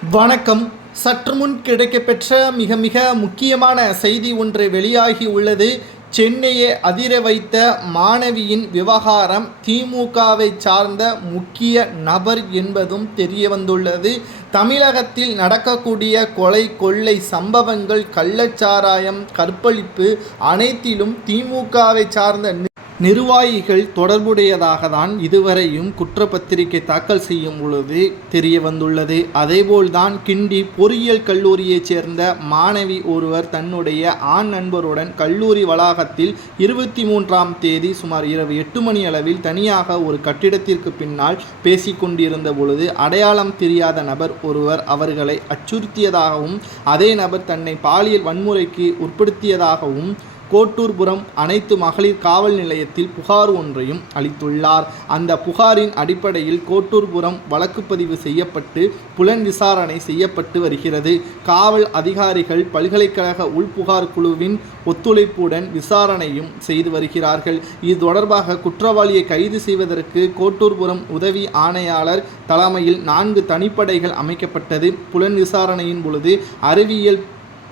வணக்கம். சற்று முன் கிடைக்கப்பெற்ற மிக மிக முக்கியமான செய்தி ஒன்று வெளியாகி உள்ளது. சென்னையை அதிர வைத்த மாணவியின் விவகாரம் திமுகவை சார்ந்த முக்கிய நபர் என்பதும் தெரிய வந்துள்ளது. தமிழகத்தில் நடக்கக்கூடிய கொலை கொள்ளை சம்பவங்கள், கள்ளச்சாராயம், கற்பழிப்பு அனைத்திலும் திமுகவை சார்ந்த நிர்வாகிகள் தொடர்புடையதாக தான் இதுவரையும் குற்றப்பத்திரிகை தாக்கல் செய்யும் பொழுது தெரிய வந்துள்ளது. அதேபோல்தான் கிண்டி பொறியியல் கல்லூரியைச் சேர்ந்த மாணவி ஒருவர் தன்னுடைய ஆண் நண்பருடன் கல்லூரி வளாகத்தில் 23ஆம் தேதி சுமார் இரவு 8 மணி அளவில் தனியாக ஒரு கட்டிடத்திற்கு பின்னால் பேசிக்கொண்டிருந்த பொழுது அடையாளம் தெரியாத நபர் ஒருவர் அவர்களை அச்சுறுத்தியதாகவும் அதே நபர் தன்னை பாலியல் வன்முறைக்கு உட்படுத்தியதாகவும் கோட்டூர்புரம் அனைத்து மகளிர் காவல் நிலையத்தில் புகார் ஒன்றையும் அளித்துள்ளார். அந்த புகாரின் அடிப்படையில் கோட்டூர்புரம் வழக்கு பதிவு செய்யப்பட்டு புலன் விசாரணை செய்யப்பட்டு வருகிறது. காவல் அதிகாரிகள் பல்கலைக்கழக உள்புகார் குழுவின் ஒத்துழைப்புடன் விசாரணையும் செய்து வருகிறார்கள். இது தொடர்பாக குற்றவாளியை கைது செய்வதற்கு கோட்டூர்புரம் உதவி ஆணையாளர் தலைமையில் 4 தனிப்படைகள் அமைக்கப்பட்டது. புலன் விசாரணையின் பொழுது அறிவியல்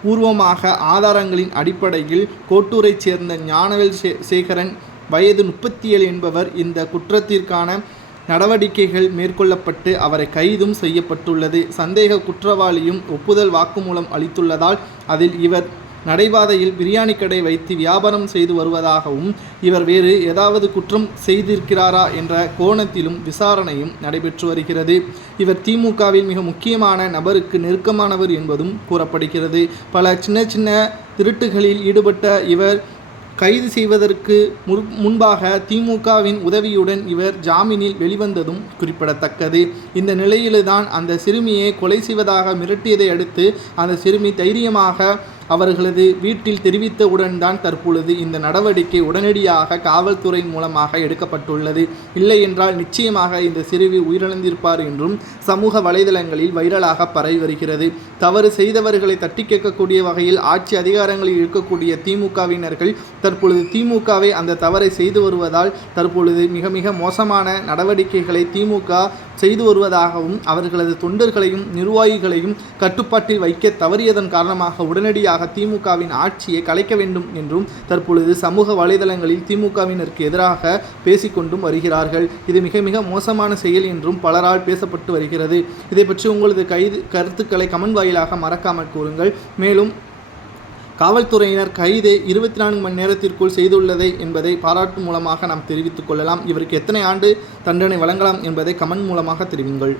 பூர்வமாக ஆதாரங்களின் அடிப்படையில் கோட்டூரைச் சேர்ந்த ஞானவேல் சேகரன் வயது 37 என்பவர் இந்த குற்றத்திற்கான நடவடிக்கைகள் மேற்கொள்ளப்பட்டு அவரை கைதும் செய்யப்பட்டுள்ளது. சந்தேக குற்றவாளியும் ஒப்புதல் வாக்குமூலம் அளித்துள்ளதால் அதில் இவர் நடைபாதையில் பிரியாணி கடை வைத்து வியாபாரம் செய்து வருவதாகவும் இவர் வேறு ஏதாவது குற்றம் செய்திருக்கிறாரா என்ற கோணத்திலும் விசாரணையும் நடைபெற்று வருகிறது. இவர் திமுகவில் மிக முக்கியமான நபருக்கு நெருக்கமானவர் என்பதும் கூறப்படுகிறது. பல சின்ன சின்ன திருட்டுகளில் ஈடுபட்ட இவர் கைது செய்வதற்கு முன்பாக திமுகவின் உதவியுடன் இவர் ஜாமீனில் வெளிவந்ததும் குறிப்பிடத்தக்கது. இந்த நிலையில்தான் அந்த சிறுமியை கொலை செய்வதாக மிரட்டியதை அடுத்து அந்த சிறுமி தைரியமாக அவர்களது வீட்டில் தெரிவித்தவுடன் தான் தற்பொழுது இந்த நடவடிக்கை உடனடியாக காவல்துறை மூலமாக எடுக்கப்பட்டுள்ளது. இல்லை என்றால் நிச்சயமாக இந்த சிறுமி உயிரிழந்திருப்பார் என்றும் சமூக வலைதளங்களில் வைரலாக பரவி வருகிறது. தவறு செய்தவர்களை தட்டி கேட்கக்கூடிய வகையில் ஆட்சி அதிகாரங்களில் இருக்கக்கூடிய திமுகவினர்கள் தற்பொழுது திமுகவை அந்த தவறை செய்து வருவதால் தற்பொழுது மிக மிக மோசமான நடவடிக்கைகளை திமுக செய்து வருவதாகவும் அவர்களது தொண்டர்களையும் நிர்வாகிகளையும் கட்டுப்பாட்டில் வைக்க தவறியதன் காரணமாக உடனடியாக திமுகவின் ஆட்சியை கலைக்க வேண்டும் என்றும் தற்பொழுது சமூக வலைதளங்களில் திமுகவினருக்கு எதிராக பேசிக்கொண்டும் வருகிறார்கள். இது மிக மிக மோசமான செயல் என்றும் பலரால் பேசப்பட்டு வருகிறது. இதை பற்றி உங்களது கருத்துக்களை கமெண்ட் வாயிலாக மறக்காமல் கூறுங்கள். மேலும் காவல்துறையினர் கைது 24 மணி நேரத்திற்குள் செய்துள்ளதை என்பதை பாராட்டு மூலமாக நாம் தெரிவித்துக் கொள்ளலாம். இவருக்கு எத்தனை ஆண்டு தண்டனை வழங்கலாம் என்பதை கமெண்ட் மூலமாக தெரிவிங்கள்.